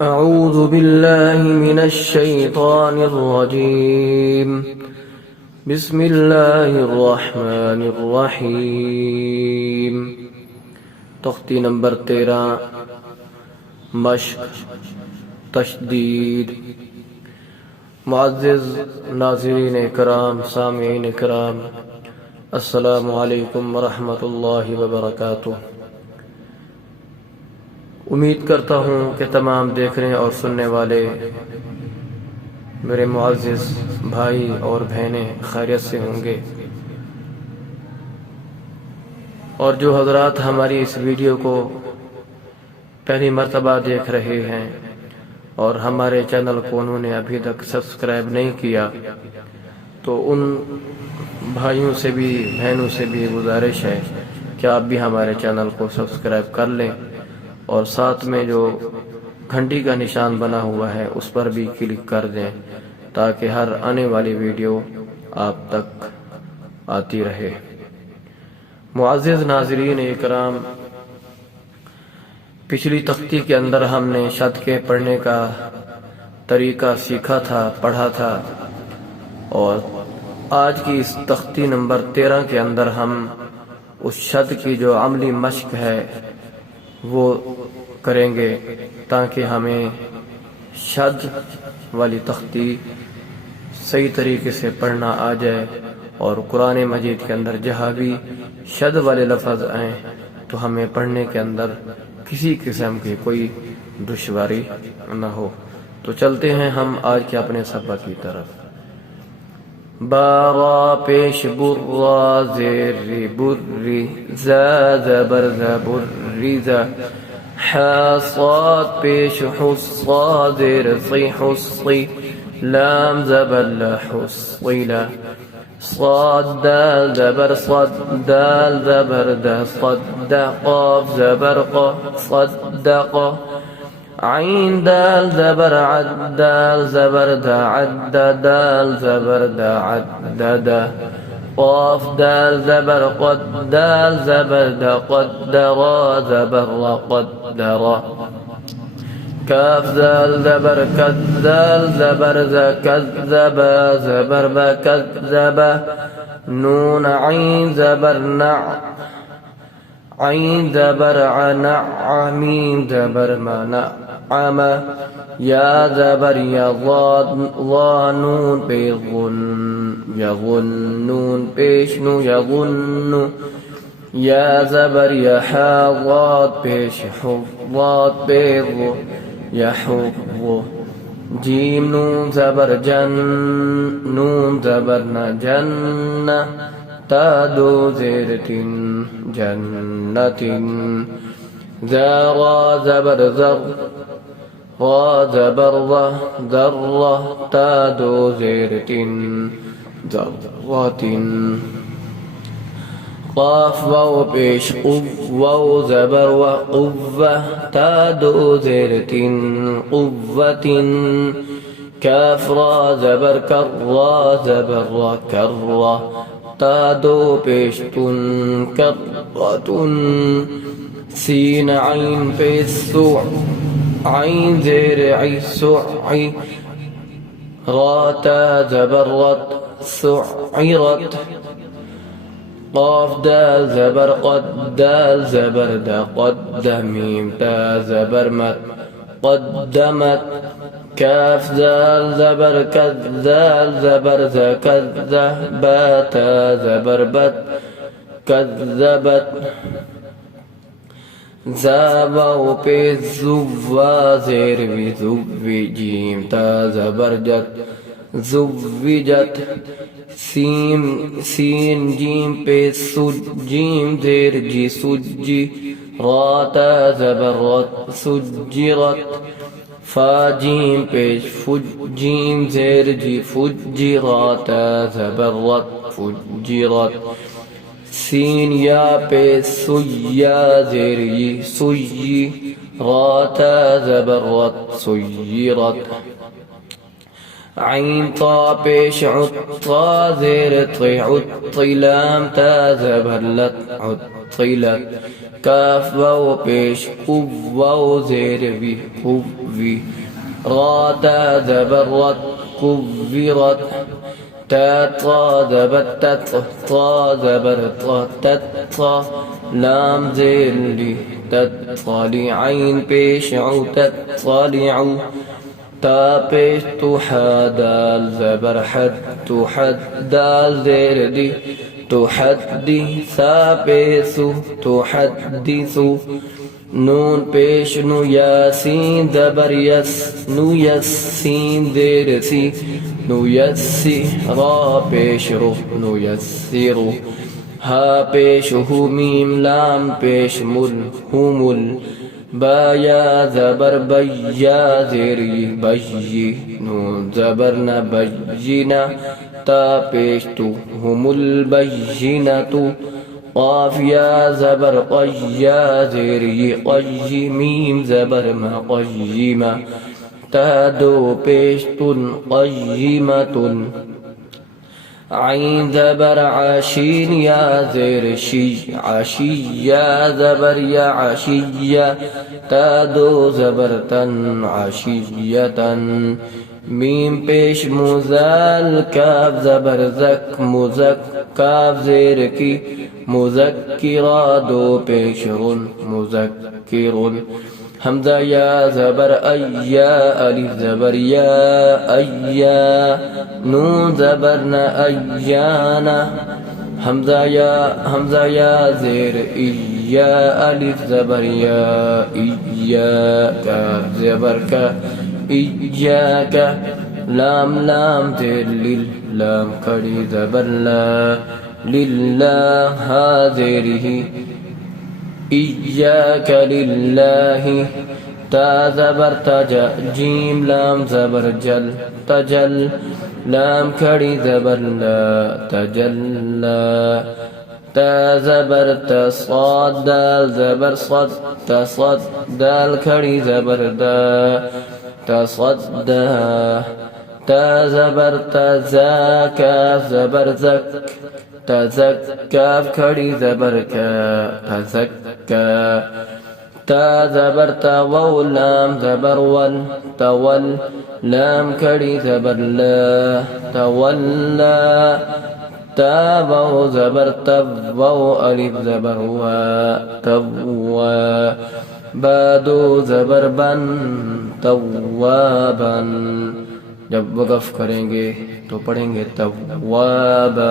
अऊज़ु बिल्लाहि मिनश्शैतानिर्रजीम। बिस्मिल्लाहिर्रहमानिर्रहीम। तख्ती नंबर 13 मश्क तशदीद। मुअज़्ज़िज़ नाज़रीन इकराम, सामीईन इकराम, अस्सलामु अलैकुम वरहमतुल्लाहि वबरकातुह। उम्मीद करता हूँ कि तमाम देखने और सुनने वाले मेरे मुअज़्ज़िज़ भाई और बहनें खैरियत से होंगे, और जो हज़रात हमारी इस वीडियो को पहली मर्तबा देख रहे हैं और हमारे चैनल को उन्होंने अभी तक सब्सक्राइब नहीं किया, तो उन भाइयों से भी बहनों से भी गुजारिश है कि आप भी हमारे चैनल को सब्सक्राइब कर लें और साथ में जो घंटी का निशान बना हुआ है उस पर भी क्लिक कर दें, ताकि हर आने वाली वीडियो आप तक आती रहे। मुअज़्ज़िज़ नाज़रीन इकराम, पिछली तख्ती के अंदर हमने शद के पढ़ने का तरीका सीखा था, पढ़ा था, और आज की इस तख्ती नंबर 13 के अंदर हम उस शद की जो अमली मश्क है वो करेंगे, ताकि हमें शद वाली तख्ती सही तरीके से पढ़ना आ जाए और कुरान मजीद के अंदर जहाँ भी शद वाले लफ्ज़ आए तो हमें पढ़ने के अंदर किसी किस्म की कोई दुश्वारी न हो। तो चलते हैं हम आज के अपने सबक की तरफ। बारा पेश बुर्रा ज़ेर बुर्री ज़ा ज़बर ज़बुर्री ज़ा हा साद पेश हुस्सा ज़ेर सी हुस्सी लाम ज़बर ला हुस्सी ला صاد دال زبر صد دال زبر ده صد قاف زبر قا صدق عين دال زبر عد دال زبر ده عد دال زبر ده عد ده قاف دال زبر قد دال زبر ده قدر زبر قدر كاف ذال زبر كذال زبر ذا كذب زبر بكذب نون عين زبر نع عين زبر عنع ميم زبر منعم يا زبر يضاد ظانون بظن يظنون بيشنو يظن يا زبر يحا ضاد بيش حضاد بيض يحض جيم نون زبر جن نون زبر جنة تادو زيرة جنة زارا زبر زر را زبر ذرة تادو زيرة ذرة قاف واو بيش قف واو زبر وقفة تادو زيرة قفة كاف را زبر كرا زبر كرة تادو بيش تن كرة سين عين بيش سوع عين زير عي سعي را تا زبر رت سعيرت قاف دال زبر قد دال زبر دا قد ميم تا زبر مت قدمت كاف زال زبر كذ زال زبر ذا كذ باتا زبر بت كذبت زابا وبي زوا زير بزوي جيم تا زبر جت زوجت سين سين جيم بي سج جيم زير جي سجي راتا زبرت سجرت فا جيم بيش فج جيم زير جي فجراتا زبرت فجرت سين يا بي سيا زير جي سجي راتا زبرت سيرت عين طا بيش عطا زير طي عطي لام تا زبرلت عطيلت काफ वाव पेश कुव्वाव ज़ेर वी कुव्वी रा ता ज़बर रत कुव्विरत ता ता ज़बर तत ता ज़बर तत लाम ज़ेर ली तत्ली आइन पेश औ तत्लिउ ता पेश तुहा दाल ज़बर हद तुहद दाल ज़ेर दी तुहद्दी सा पेशु तुहद्दिसु नून पेश नु यासीन ज़बर यस नु यसीन ज़ेर सी नु यस्सी रा पेश रु नु यस्सिरु हा पेश हु मीम लाम पेश मुल हुमुल बाया ज़बर बैया ज़ेरी बैयी नून ज़बर न बैयिना ता पेश तु हुमुल बैयिनतु क़ाफ या ज़बर क़य्या ज़ेरी क़य्यी मीम ज़बर मा क़य्यिमा ता दो पेश तुन क़य्यिमतुन आइन ज़बर आशीन या ज़ेर शी आशिया ज़बर या आशिया ता दो ज़बर तन आशियतन मीम पेश मुज़ल काफ ज़बर ज़क मुज़क काफ ज़ेर की मुज़क्किरा दो पेश रुन मुज़क्किरुन हमज़ा या ज़बर अय्या अलिफ ज़बर या अय्या नून ज़बर न अय्याना हमज़ा या ज़ेर इय्या अलिफ ज़बर या इय्या काफ ज़बर का इय्याका लाम लाम ज़ेर लिल लाम खड़ी ज़बर ला लिल्लाह हा ज़ेरिही इय्याका लिल्लाहि ता ज़बर तजा जीम लाम ज़बर जल तजल लाम खड़ी ज़बर ला तजल्ला ता ज़बर तसाद दाल ज़बर सद तसद दाल खड़ी ज़बर दा तसद्दा ता ज़बर तज़ा काफ ज़बर ज़क तज़क काफ खड़ी ज़बर का तज़क्का ता ज़बर तवौ लाम ज़बर वल तवल लाम खड़ी ज़बर ला तवल्ला ता वौ ज़बर तवौ अलिफ ज़बर वा तव्वा बादो ज़बर बन तव्वाबन जब वक़फ़ करेंगे तो पढ़ेंगे तव्वाबा।